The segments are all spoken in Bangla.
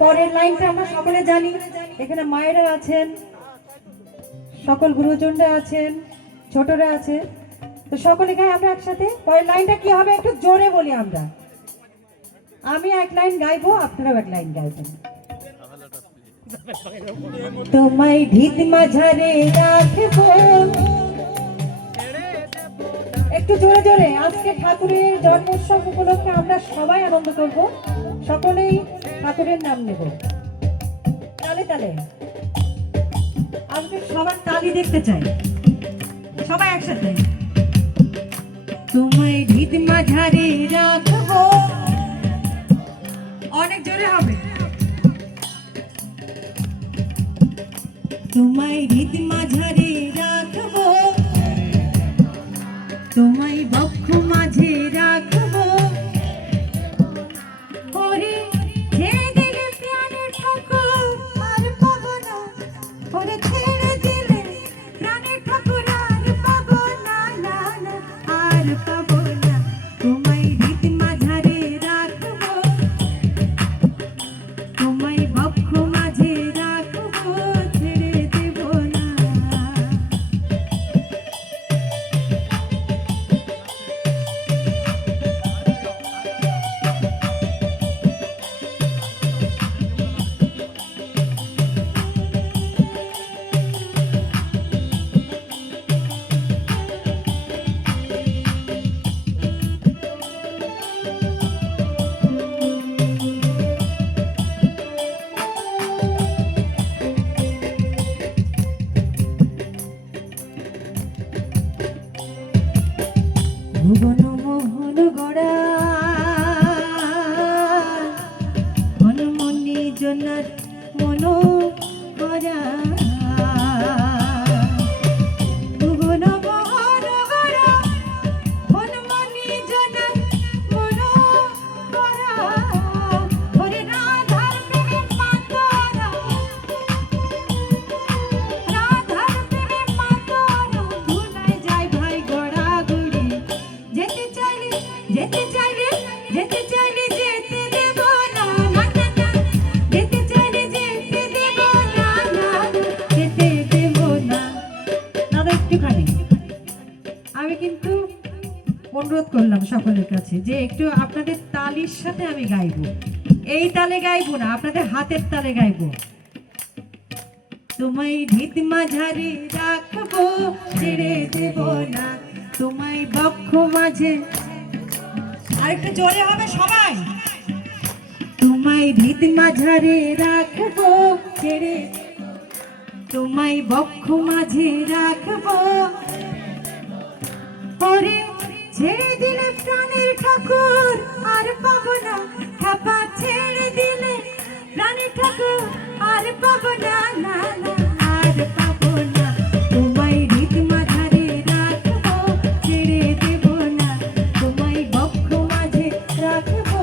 পরের লাইনটা আমরা সকলে জানি। এখানে মায়েরা আছেন, সকল গুরুজনরা আছেন, ছোটরা আছে, তো সকলে গাই আমরা একসাথে। পরের লাইনটা কি হবে একটু জোরে বলি আমরা। আমি এক লাইন গাইবো, আপনারাও এক লাইন গাইবেন। তোমায় ভিত মাঝারে রাখবো, একটু জোরে জোরে। আজকে ঠাকুরের জন্মোৎসব উপলক্ষে আমরা সবাই আনন্দ করব, সকলেই ঠাকুরের নাম নেব। তালে তালে আমি সবার তালি দেখতে চাই, সবাই একসাথে। তোমায় ভিত মাঝারে রাখবো, অনেক জোরে হবে। তোমায় ভিত মাঝারে রাখবো, তোমায় বক্ষ মাঝে রাখবো, ওরে ছেড়ে দিলে প্রাণের ঠাকুর আর পাবো না, ওরে ছেড়ে দিলে প্রাণের ঠাকুর আর পাবো না, না না আর পাবো না। তোমায় ভিত মাঝারে রাখবো, তোমায় বক্ষ মাঝে রাখবো, ছেড়ে দেব না। ভুবন মোহন গড়া মনমনি জনার মন গড়া, ভুবন মোহন গড়া মনমনি জনার মন গড়া, ওরে রাধার প্রেমে পাতরা, রাধার প্রেমে পাতরা, ধুলায় যায় ভাই গড়া গুড়ি। যেতে চাইলে যেতে চাইলে যেতে চাইলে যেতে দেব না, না না না, যেতে চাইলে যেতে দেব না, না যেতে দেব না। দাদা একটুখানি আমি কিন্তু অনুরোধ করলাম সকলের কাছে যে একটু আপনাদের তালির সাথে আমি গাইবো, এই তালে গাইবো না, আপনাদের হাতের তালে গাইবো। তোমায় ভিত মাঝারে রাখবো, ছেড়ে দেব না, তোমায় বক্ষ মাঝে, আরেকটু জোরে হবে সবাই। তোমায় ভিত মাঝারে রাখবো, ছেড়ে, তোমায় বক্ষ মাঝে রাখবো, ওরে ছেড়ে দিলে প্রাণের ঠাকুর আর পাবো না, খাপা ছেড়ে দিলে প্রাণের ঠাকুর আর পাবো না, না না আর পাবো না। তোমায় ভিত মাঝারে রাখবো, ছেড়ে দেব না, তোমায় বক্ষ মাঝে রাখবো,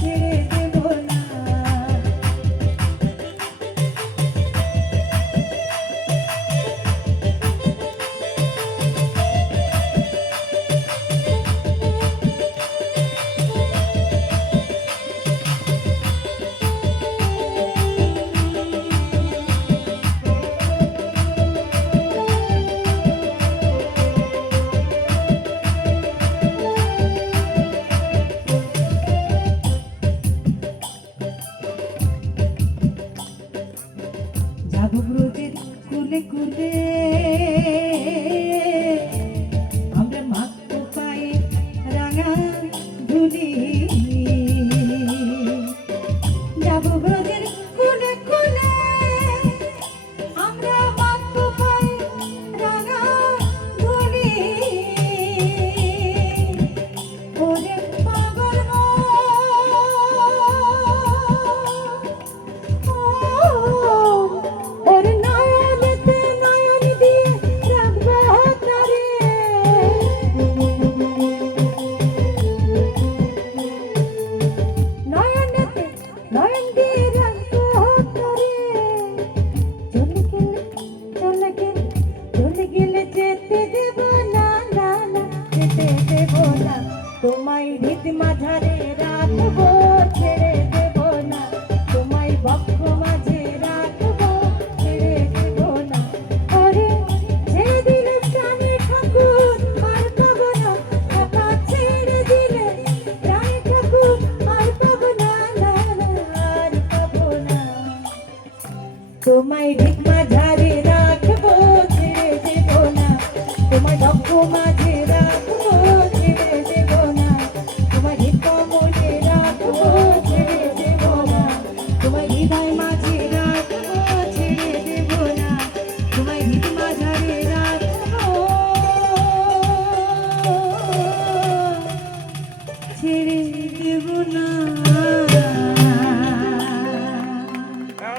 ছেড়ে দেব না। যাবো ব্রজের কুলে কুলে, আমরা মাখবো পায়ে রাঙা ধুলি। যাবো ব্রজের কুলে কুলে, আমরা মাখবো পায়ে রাঙা ধুলি, ওরে পাগল ওরে নয়নেতে নয়ন দিয়ে রাখবো তারে, নয়নেতে নয়ন দিয়ে রাখবো তারে। চলে গেলে চলে গেলে যেতে দেব না, না না যেতে দেব না, তোমায় ভিত মাঝারে রাখবো, ছেড়ে